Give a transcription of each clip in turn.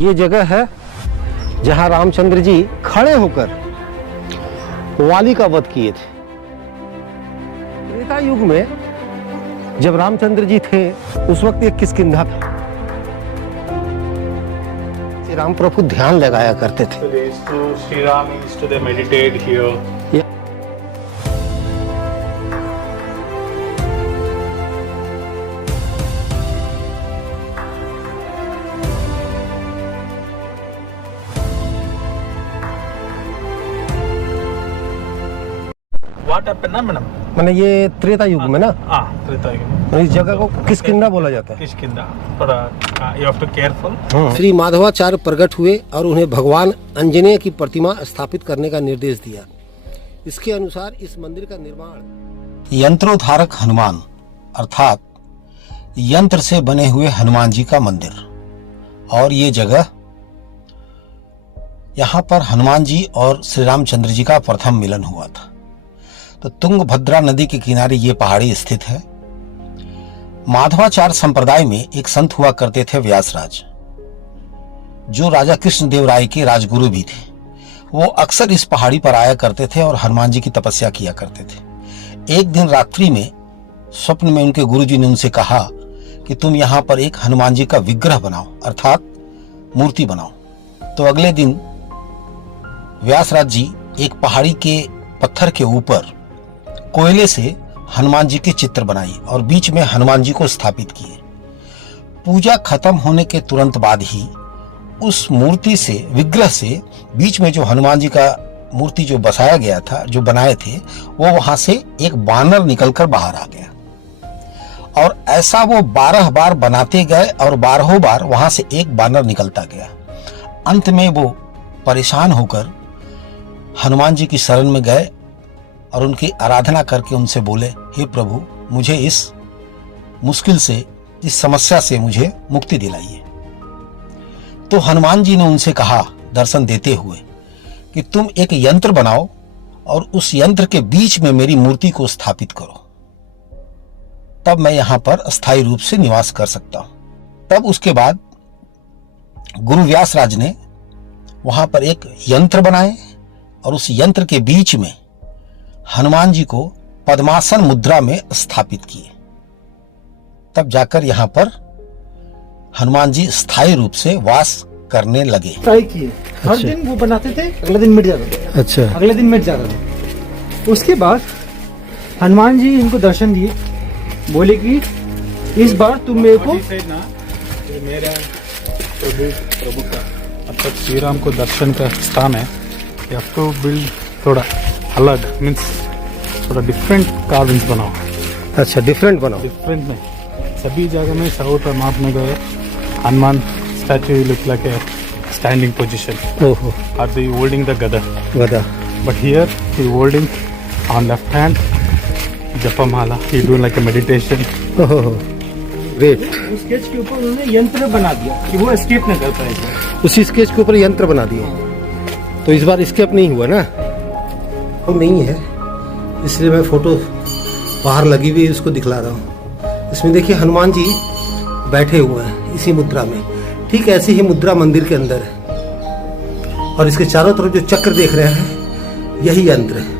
ये जगह है जहां रामचंद्र जी खड़े होकर वाली का वध किए थे। त्रेता युग में जब रामचंद्र जी थे उस वक्त एक किष्किंधा था। श्री राम प्रभु ध्यान लगाया करते थे। Sri Ram used to meditate here. What happened ना मैडम? मैंने ये त्रेता युग में ना त्रेता युग में इस जगह को किष्किंधा बोला जाता है। किष्किंधा थोड़ा you have to careful. Shri Madhavacharya प्रकट हुए और उन्हें भगवान आंजनेय की प्रतिमा स्थापित करने का निर्देश दिया। इसके अनुसार इस मंदिर का निर्माण यंत्रोद्धारक हनुमान अर्थात यंत्र से बने हुए हनुमान जी का मंदिर। और ये जगह यहाँ पर हनुमान जी और श्री रामचंद्र जी का प्रथम मिलन हुआ था। तो तुंगभद्रा नदी के किनारे ये पहाड़ी स्थित है। माधवाचार्य संप्रदाय में एक संत हुआ करते थे व्यासराज, जो राजा कृष्णदेव राय के राजगुरु भी थे। वो अक्सर इस पहाड़ी पर आया करते थे और हनुमान जी की तपस्या किया करते थे। एक दिन रात्रि में स्वप्न में उनके गुरुजी ने उनसे कहा कि तुम यहाँ पर एक हनुमान जी का विग्रह बनाओ अर्थात मूर्ति बनाओ। तो अगले दिन व्यासराज जी एक पहाड़ी के पत्थर के ऊपर कोयले से हनुमान जी के चित्र बनाई और बीच में हनुमान जी को स्थापित किए। पूजा खत्म होने के तुरंत बाद ही उस मूर्ति से विग्रह से बीच में जो हनुमान जी का मूर्ति जो बसाया गया था, जो बनाए थे, वो वहां से एक बानर निकलकर बाहर आ गया। और ऐसा वो 12 बार बनाते गए और 12 बार वहां से एक बानर निकलता गया। अंत में वो परेशान होकर हनुमान जी की शरण में गए और उनकी आराधना करके उनसे बोले, हे प्रभु, मुझे इस मुश्किल से, इस समस्या से मुझे मुक्ति दिलाइए। तो हनुमान जी ने उनसे कहा दर्शन देते हुए कि तुम एक यंत्र बनाओ और उस यंत्र के बीच में मेरी मूर्ति को स्थापित करो, तब मैं यहां पर अस्थायी रूप से निवास कर सकता हूं। तब उसके बाद गुरु व्यासराज ने वहां पर एक यंत्र बनाए और उस यंत्र के बीच में हनुमान जी को पद्मासन मुद्रा में स्थापित किए। तब जाकर यहां पर हनुमान जी स्थायी रूप से वास करने लगे। ट्राई किए, हर दिन वो बनाते थे, अगले दिन मिट जाता था। अच्छा, अगले दिन मिट जाता था। उसके बाद हनुमान जी इनको दर्शन दिए, बोले कि इस बार तुम मेरे को ना ये मेरा प्रभु का मतलब श्री राम को दर्शन का स्थान है। You have to build थोड़ा अलग, मीन्स थोड़ा डिफरेंट कार्विंग्स बनाओ। अच्छा, डिफरेंट बनाओ। डिफरेंट नहीं, सभी जगह में साउथ और नॉर्थ में गए Hanuman statue look like a standing position. ओहो, are they holding the gada, but here he holding on left hand japmala, he doing like a meditation. ओहो, ग्रेट। उस स्केच के ऊपर उन्होंने यंत्र बना दिया कि वो एस्केप न कर पाए। उसी स्केच के ऊपर यंत्र बना दिए। तो इस बार स्केप नहीं हुआ ना? तो नहीं है, इसलिए मैं फोटो बाहर लगी हुई है उसको दिखला रहा हूँ। इसमें देखिए हनुमान जी बैठे हुए हैं इसी मुद्रा में। ठीक ऐसी ही मुद्रा मंदिर के अंदर है और इसके चारों तरफ जो चक्र देख रहे हैं यही यंत्र है।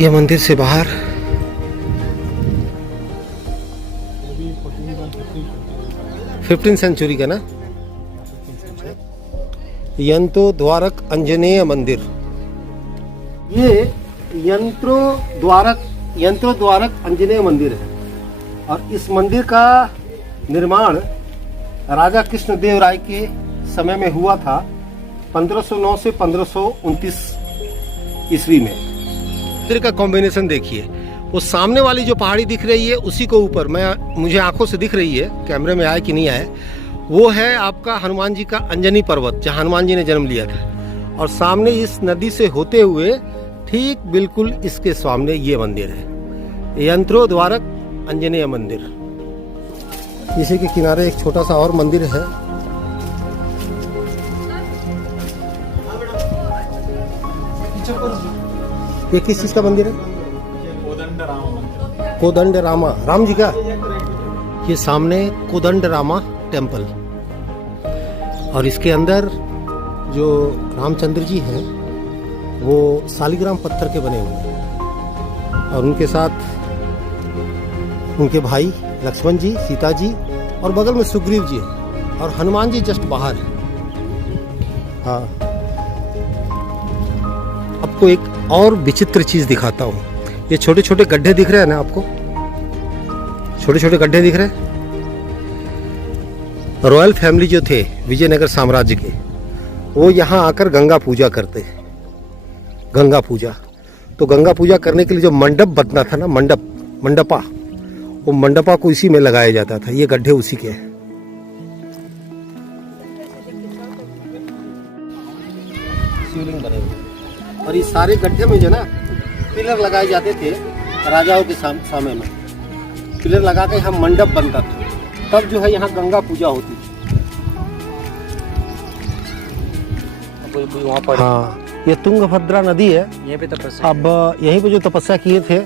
ये मंदिर से बाहर फिफ्टीन सेंचुरी का ना यंत्रोद्धारक आंजनेय मंदिर। ये यंत्रोद्धारक आंजनेय मंदिर है और इस मंदिर का निर्माण राजा कृष्णदेव राय के समय में हुआ था 1509 से 1529 ईस्वी में। मंदिर का कॉम्बिनेशन देखिए, वो सामने वाली जो पहाड़ी दिख रही है उसी को ऊपर मुझे आंखों से दिख रही है, कैमरे में आए कि नहीं आए, वो है आपका हनुमान जी का अंजनी पर्वत जहाँ हनुमान जी ने जन्म लिया था। और सामने इस नदी से होते हुए ठीक बिल्कुल इसके सामने ये मंदिर है। यंत्रोद्धारक आंजनेय मंदिर। इसी के किनारे एक छोटा सा और मंदिर है। ये किस चीज का मंदिर है? कोदंड रामा, राम जी का। ये सामने कोदंड रामा टेम्पल, और इसके अंदर जो रामचंद्र जी हैं वो सालिग्राम पत्थर के बने हुए हैं, और उनके साथ उनके भाई लक्ष्मण जी, सीता जी, और बगल में सुग्रीव जी है, और हनुमान जी जस्ट बाहर है। हाँ, आपको एक और विचित्र चीज दिखाता हूँ। ये छोटे छोटे गड्ढे दिख रहे हैं ना आपको, छोटे छोटे गड्ढे दिख रहे हैं। रॉयल फैमिली जो थे विजयनगर साम्राज्य के, वो यहाँ आकर गंगा पूजा करते हैं। गंगा पूजा, तो गंगा पूजा करने के लिए जो मंडप बना था ना, मंडपा, वो मंडपा को इसी में लगाया जाता था। ये गड्ढे उसी के हैं। शिवलिंग बने हुए, और ये सारे गड्ढे में जो ना पिलर लगाए जाते थे राजाओं के समय में। पिलर लगा के यहाँ मंडप बनता था, तब जो है यहाँ गंगा पूजा होती थी। वहाँ पर हाँ, ये तुंगभद्रा नदी है। ये भी तपस्या, अब यहीं पे जो तपस्या किए थे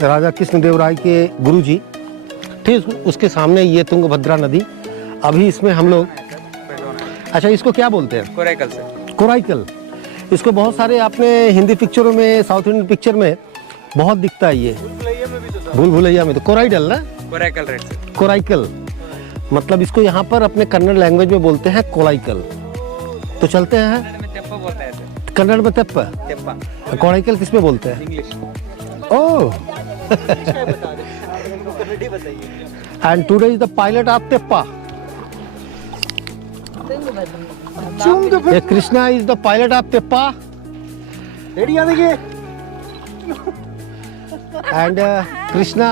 राजा कृष्णदेव राय के गुरुजी, ठीक उसके सामने ये तुंगभद्रा नदी। अभी इसमें हम लोग, अच्छा इसको क्या बोलते हैं? कोराइकल से, कोराइकल। इसको बहुत सारे आपने हिंदी पिक्चरों में, साउथ इंडियन पिक्चर में बहुत दिखता है। ये भूल भुलैया में तो कोराइडल ना, कोराइकल रेट से, कोराइकल मतलब इसको यहाँ पर अपने कन्नड़ लैंग्वेज में बोलते हैं कोराइकल। तो चलते हैं, तेप्पा बोलते हैं, कन्नड़ में तेप्पा, तेप्पा। कोराइकल किस में बोलते हैं? English. Oh, and today is the pilot of teppa. ये Krishna is the pilot of teppa, and Krishna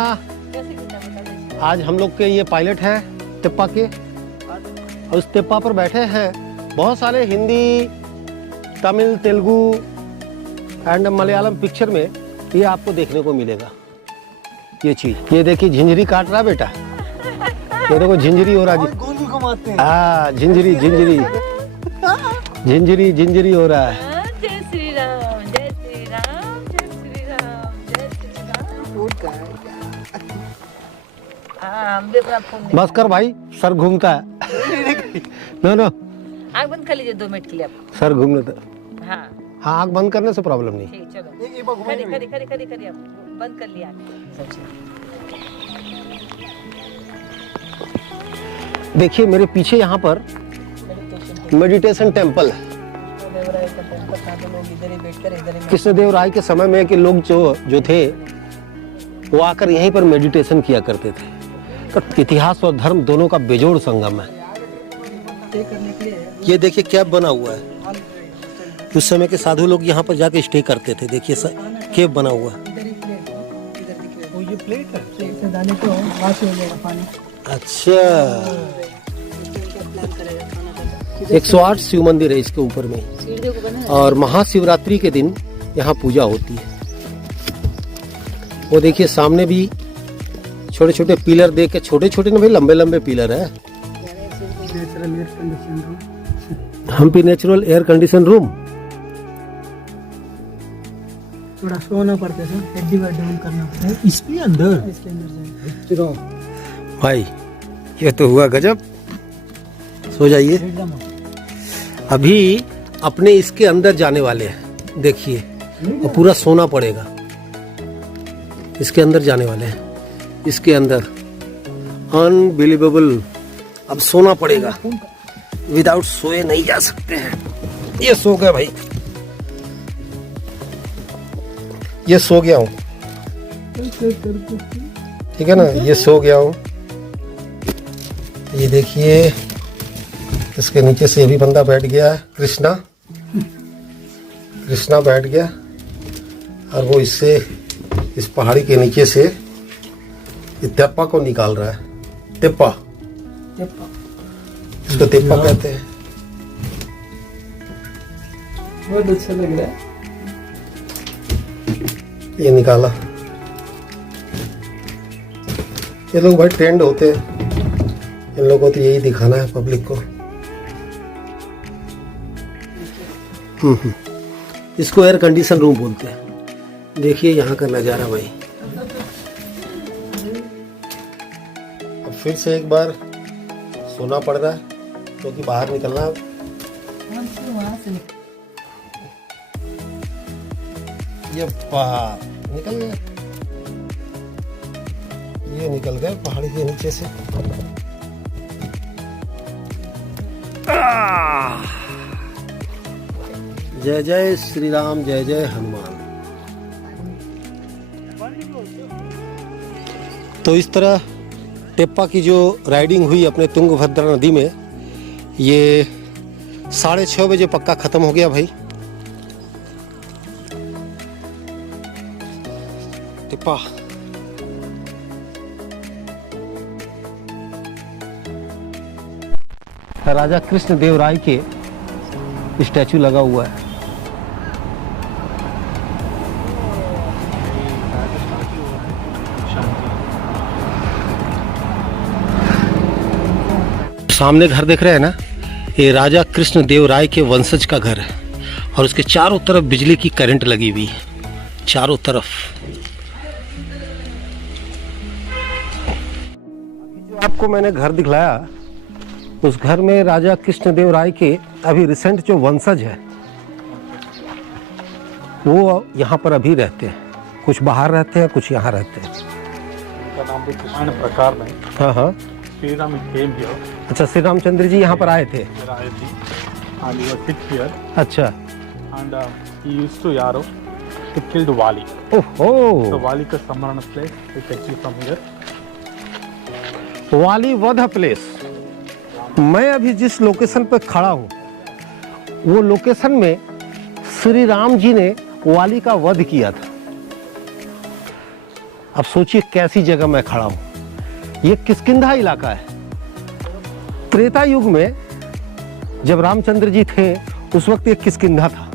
आज हम लोग के ये पायलट है तेप्पा के। और उस तेप्पा पर बैठे हैं बहुत सारे हिंदी, तमिल, तेलुगु एंड मलयालम पिक्चर में ये आपको देखने को मिलेगा। ये चीज, ये देखिए झिंझरी काट रहा बेटा, ये देखो झिंझरी हो रहा जी। हाँ, झिंझरी झिंझरी झिंझरी झिंझरी हो रहा है। जय श्री राम, जय श्री राम, जय श्री राम, जय श्री राम। हम भी अपना फोन बस कर भाई, सर घूमता है। नो नो, आँख बंद कर लीजिए 2 मिनट के लिए आप। सर घूमने तो हाँ हाँ, आँख बंद करने से प्रॉब्लम नहीं। ठीक, चलो खड़ी खड़ी खड़ी खड़ी खड़ी आप बंद कर लिया देखिए मेरे पीछे यहाँ पर मेडिटेशन टेम्पल है। कृष्णदेव राय के समय में के लोग जो थे वो आकर यहीं पर मेडिटेशन किया करते थे। तो इतिहास और धर्म दोनों का बेजोड़ संगम है। ये देखिए क्या बना हुआ है, उस समय के साधु लोग यहाँ पर जाके स्टे करते थे। देखिए केव बना हुआ है। अच्छा, 108 शिव मंदिर है इसके ऊपर में, और महाशिवरात्रि के दिन यहाँ पूजा होती है। वो देखिए सामने भी छोटे छोटे पिलर देख के, छोटे छोटे ना भाई, लंबे लंबे पिलर है। Hampi natural air condition room. थोड़ा सोना पड़ता है, हड्डी डाउन करना पड़ता है इसके अंदर, इसके अंदर भाई ये तो हुआ गजब। सो जाइए, अभी अपने इसके अंदर जाने वाले हैं। देखिए, और पूरा सोना पड़ेगा। इसके अंदर जाने वाले हैं, इसके अंदर अनबिलीवेबल। अब सोना पड़ेगा, विदाउट सोए नहीं जा सकते हैं। ये सो गया भाई, ये सो गया हूँ, ठीक है ना, ये सो गया हूँ। ये देखिए इसके नीचे से भी बंदा बैठ गया है, कृष्णा बैठ गया, और वो इससे, इस पहाड़ी के नीचे से ये तेप्पा को निकाल रहा है। तेप्पा, इसको तेप्पा कहते हैं। बहुत अच्छा लग रहा है। ये निकाला, ये लोग भाई ट्रेंड होते हैं, इन लोगों को तो यही दिखाना है पब्लिक को। इसको एयर कंडीशन रूम बोलते हैं। देखिए यहाँ का नज़ारा भाई। अब फिर से एक बार सोना पड़ रहा है क्योंकि बाहर निकलना। ये बाहर निकल गए, ये निकल गए पहाड़ी के नीचे से। जय जय श्री राम, जय जय हनुमान। तो इस तरह टेप्पा की जो राइडिंग हुई अपने तुंगभद्रा नदी में, ये 6:30 बजे पक्का खत्म हो गया भाई। टेप्पा राजा कृष्ण देव राय के स्टैचू लगा हुआ है। सामने घर देख रहे हैं ना, ये राजा कृष्ण देव राय के वंशज का घर है और उसके चारों तरफ बिजली की करंट लगी हुई है, चारों तरफ। जो आपको मैंने घर दिखलाया, उस घर में राजा कृष्ण देव राय के अभी रिसेंट जो वंशज है वो यहाँ पर अभी रहते हैं। कुछ बाहर रहते हैं, कुछ यहाँ रहते हैं। उनका नाम भी कृष्ण प्रकार में। हाँ हाँ। Shri Ram came here. अच्छा, श्री रामचंद्र जी यहाँ पर आए थे। आए थे and he was sit here अच्छा। and he used to Yaro to kill Wali. ओहो। So Wali का सम्मान place is actually from here. वाली वध प्लेस। मैं अभी जिस लोकेशन पर खड़ा हूँ वो लोकेशन में श्री राम जी ने वाली का वध किया था। अब सोचिए कैसी जगह मैं खड़ा हूँ। ये किष्किंधा इलाका है। त्रेता युग में जब रामचंद्र जी थे उस वक्त ये किष्किंधा था।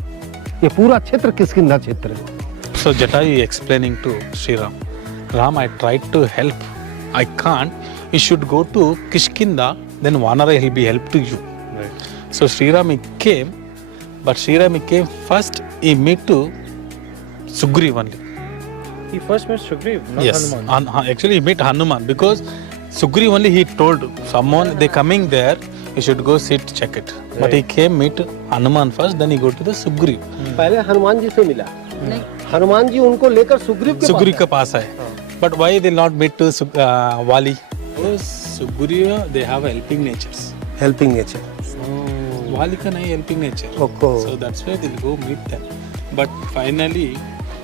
ये पूरा क्षेत्र किष्किंधा क्षेत्र है। So Jatayu explaining to Sri Ram, Ram, I tried to help, I can't. You should go to Kishkinda, then Vanara will be help to you. Right. So Sri Ram he came, but Sri Ram he came first. He meet to Sugriv only. He first met Sugriv, not Yes, Hanuman. actually he met Hanuman because Sugriv only he told someone they coming there. You should go sit check it. Right. But he came meet Hanuman first, then he go to the Sugriv. पहले हनुमान जी से मिला। नहीं, हनुमान जी उनको लेकर सुग्रीव के Sugriv के पास आए. But why they not meet to Wali? Because Sugriva they have helping natures. Helping nature. Wali का नहीं helping nature. Okay. So that's why they'll go meet them. But finally,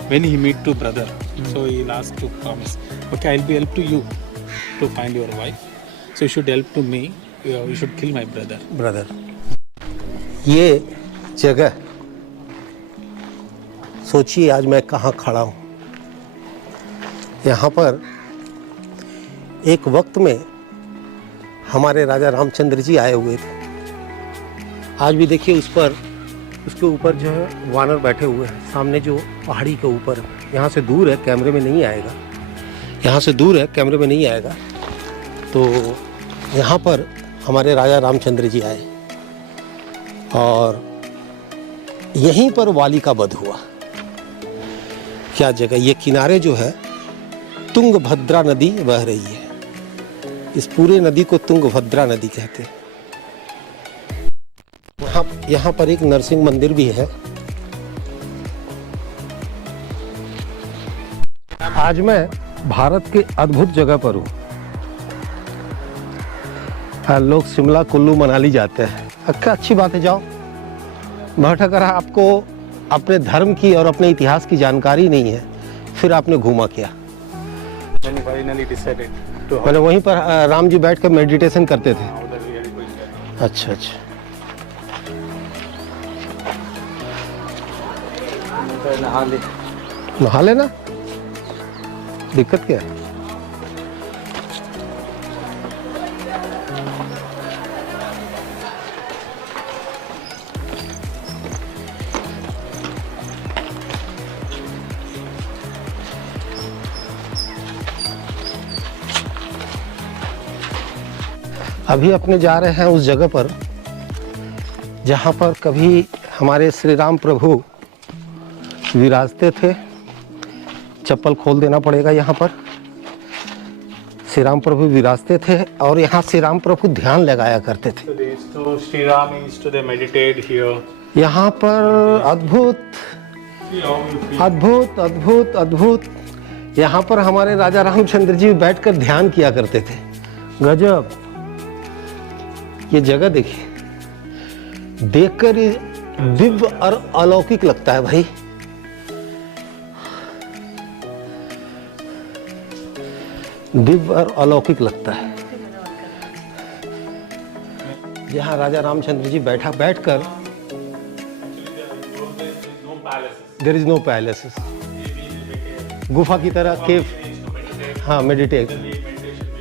when he meet to brother, so he'll ask to promise. Okay, I'll be help to you to find your wife. So you should help to me. You should kill my brother. Brother, ये जगह सोचिए आज मैं कहाँ खड़ा हूँ। यहाँ पर एक वक्त में हमारे राजा रामचंद्र जी आए हुए थे। आज भी देखिए उस पर, उसके ऊपर जो है वानर बैठे हुए हैं। सामने जो पहाड़ी के ऊपर, यहाँ से दूर है, कैमरे में नहीं आएगा। यहाँ से दूर है, कैमरे में नहीं आएगा। तो यहाँ पर हमारे राजा रामचंद्र जी आए और यहीं पर वाली का वध हुआ। क्या जगह, ये किनारे जो है तुंगभद्रा नदी बह रही है। इस पूरे नदी को तुंगभद्रा नदी कहते हैं। यहाँ पर एक नरसिंह मंदिर भी है। आज मैं भारत के अद्भुत जगह पर हूँ। लोग शिमला कुल्लू मनाली जाते हैं। अच्छा, अच्छी बात है, जाओ। बट अगर आपको अपने धर्म की और अपने इतिहास की जानकारी नहीं है फिर आपने घूमा क्या। Then he finally decided to. मैंने वहीं पर राम जी बैठ कर मेडिटेशन करते थे। अच्छा अच्छा। नहा लेना, दिक्कत क्या है। अभी अपने जा रहे हैं उस जगह पर जहाँ पर कभी हमारे श्री राम प्रभु विराजते थे। चप्पल खोल देना पड़ेगा यहाँ पर। श्री राम प्रभु विराजते थे और यहाँ श्री राम प्रभु ध्यान लगाया करते थे। So Sri Ram used to they meditate here. यहाँ पर अद्भुत अद्भुत अद्भुत अद्भुत यहाँ पर हमारे राजा रामचंद्र जी बैठकर ध्यान किया करते थे। गजब, ये जगह देखिए, देखकर ये दिव्य और अलौकिक लगता है भाई। दिव्य और अलौकिक लगता है। यहाँ राजा रामचंद्र जी बैठकर देयर इज नो पैलेसेस, गुफा की तरह केव, हाँ मेडिटेट,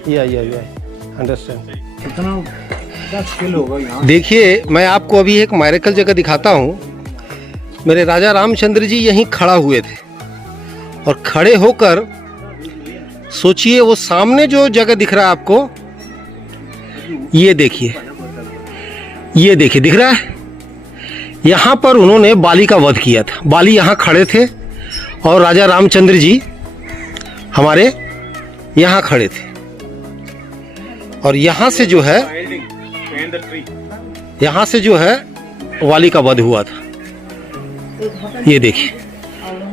या अंडरस्टैंड। कितना स्किल होगा यहाँ। देखिए मैं आपको अभी एक मैरेकल जगह दिखाता हूँ। मेरे राजा रामचंद्र जी यहीं खड़ा हुए थे और खड़े होकर सोचिए वो सामने जो जगह दिख रहा है आपको, ये देखिए, ये देखिए दिख रहा है, यहाँ पर उन्होंने बाली का वध किया था। बाली यहाँ खड़े थे और राजा रामचंद्र जी हमारे यहाँ खड़े थे और यहाँ से जो है, यहाँ से जो है वाली का वध हुआ था। ये देखिए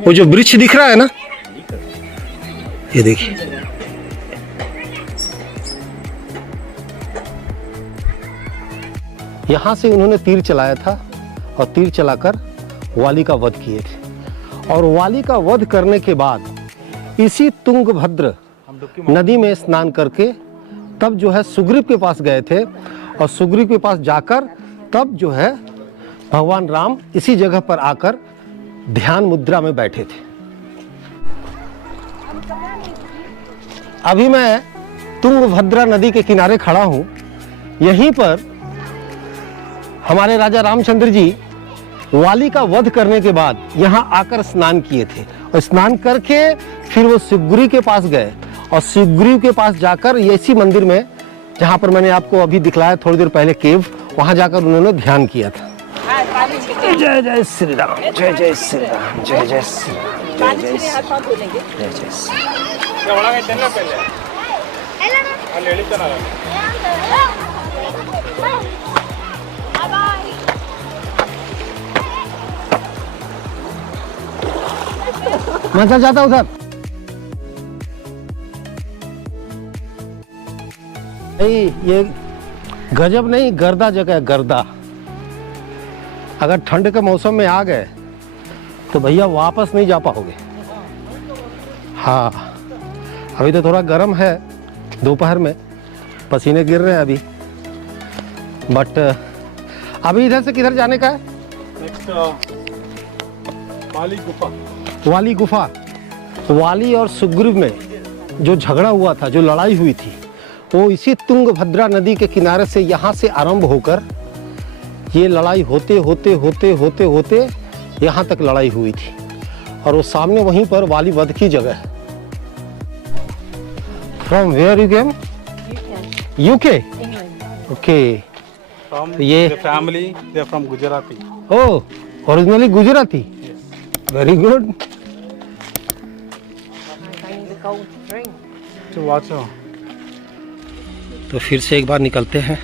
वो जो वृक्ष दिख रहा है ना, ये देखिए, यहाँ से उन्होंने तीर चलाया था और तीर चलाकर वाली का वध किए थे। और वाली का वध करने के बाद इसी तुंगभद्र नदी में स्नान करके तब जो है सुग्रीव के पास गए थे और सुग्रीव के पास जाकर तब जो है भगवान राम इसी जगह पर आकर ध्यान मुद्रा में बैठे थे। अभी मैं तुंगभद्रा नदी के किनारे खड़ा हूं। यहीं पर हमारे राजा रामचंद्र जी वाली का वध करने के बाद यहाँ आकर स्नान किए थे और स्नान करके फिर वो सुग्रीव के पास गए और सुग्रीव के पास जाकर इसी मंदिर में, जहाँ पर मैंने आपको अभी दिखलाया थोड़ी देर पहले केव, वहाँ जाकर उन्होंने ध्यान किया था। जय जय श्री राम, जय जय श्री राम, जय जय श्री राम, जय जय श्री राम, जय जय श्री राम। मैं चल जाता उधर। नहीं, ये गजब नहीं, गर्दा जगह है, गर्दा। अगर ठंड के मौसम में आ गए तो भैया वापस नहीं जा पाओगे। हाँ, अभी तो थोड़ा गर्म है, दोपहर में पसीने गिर रहे हैं अभी, बट अभी इधर से किधर जाने का है? नेक्स्ट वाली गुफा। वाली गुफा। वाली और सुग्रीव में जो झगड़ा हुआ था, जो लड़ाई हुई थी, वो इसी तुंगभद्रा नदी के किनारे से यहाँ से आरंभ होकर ये लड़ाई होते होते होते होते होते यहाँ तक लड़ाई हुई थी। और वो सामने वहीं पर वाली वध की जगह है। From where you came? UK. Okay. ये family they from Gujarati. Oh, originally Gujarati. Very good. तो वॉच। तो फिर से एक बार निकलते हैं।